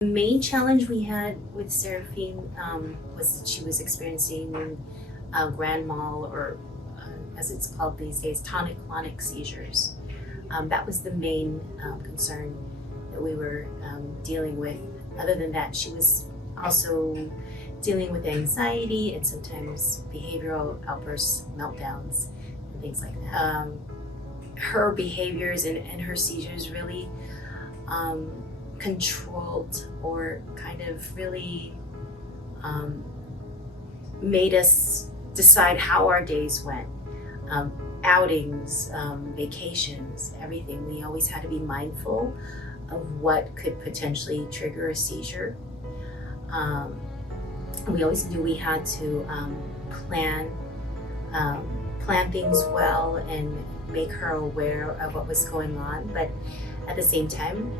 The main challenge we had with Seraphine was that she was experiencing grand mal, or as it's called these days, tonic-clonic seizures. That was the main concern that we were dealing with. Other than that, she was also dealing with anxiety and sometimes behavioral outbursts, meltdowns, and things like that. Her behaviors and her seizures really controlled, or kind of really made us decide how our days went. Outings, vacations, everything. We always had to be mindful of what could potentially trigger a seizure. We always knew we had to plan things well and make her aware of what was going on, but at the same time,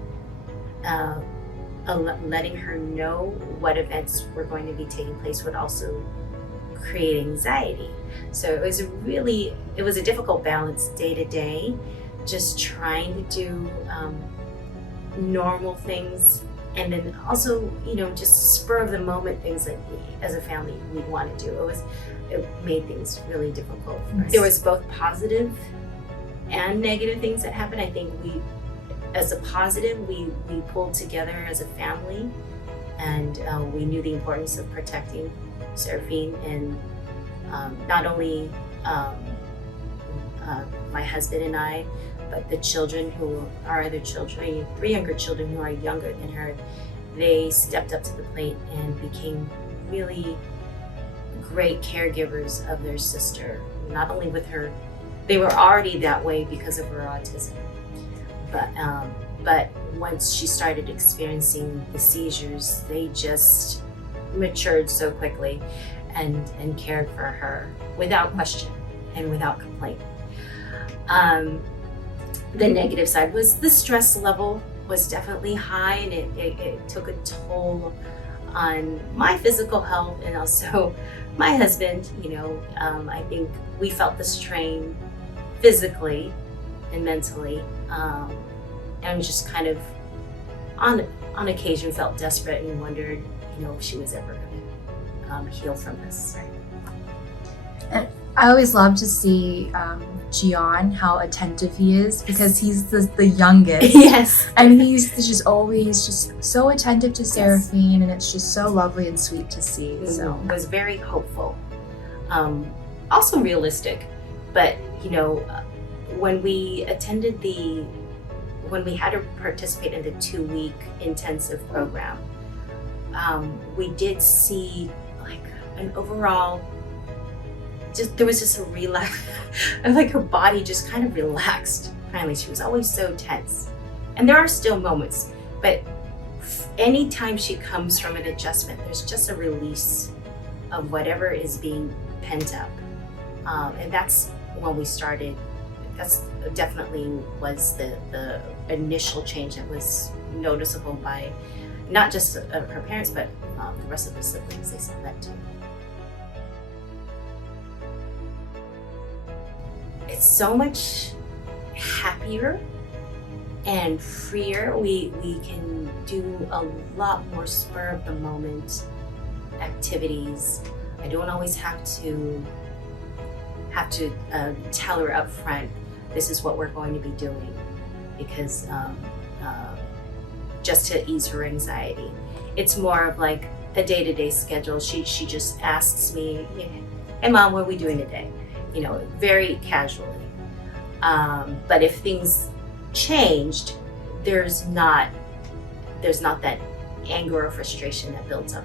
letting her know what events were going to be taking place would also create anxiety. So it was a difficult balance day to day, just trying to do normal things, and then also, just spur of the moment things that we, as a family, we want to do. It made things really difficult for us. There was both positive and negative things that happened. I think as a positive, we pulled together as a family, and we knew the importance of protecting Seraphine, and not only my husband and I, but the children our other children, 3 younger children who are younger than her. They stepped up to the plate and became really great caregivers of their sister. Not only with her, they were already that way because of her autism, but once she started experiencing the seizures, they just matured so quickly and cared for her without question and without complaint. The negative side was the stress level was definitely high, and it took a toll on my physical health and also my husband. I think we felt the strain physically and mentally, and just kind of on occasion felt desperate and wondered, if she was ever going to heal from this. And I always love to see Gian, how attentive he is, because he's the youngest. Yes. And he's just always just so attentive to Seraphine, yes. And it's just so lovely and sweet to see. So it was very hopeful, also realistic. But when we had to participate in the 2-week intensive program, we did see like an overall, there was just a relax, like her body just kind of relaxed. Finally, she was always so tense. And there are still moments, but anytime she comes from an adjustment, there's just a release of whatever is being pent up. And that's when we started. That's definitely was the initial change that was noticeable by not just her parents, but the rest of the siblings. They saw that too. It's so much happier and freer. We can do a lot more spur of the moment activities. I don't always have to tell her up front, this is what we're going to be doing, because just to ease her anxiety. It's more of like a day-to-day schedule. She just asks me, hey Mom, what are we doing today? Very casually. But if things changed, there's not that anger or frustration that builds up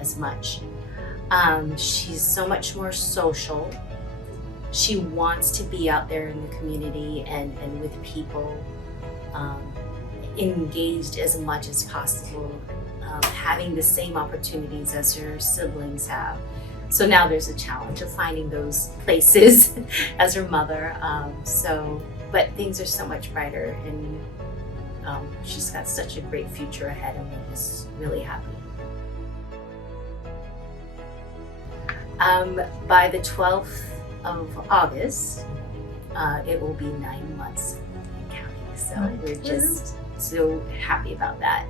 as much. She's so much more social. She wants to be out there in the community and with people, engaged as much as possible, having the same opportunities as her siblings have. So now there's a challenge of finding those places as her mother. But things are so much brighter, and she's got such a great future ahead, and we're just really happy. By the 12th of August, it will be 9 months and counting. So we're just so happy about that.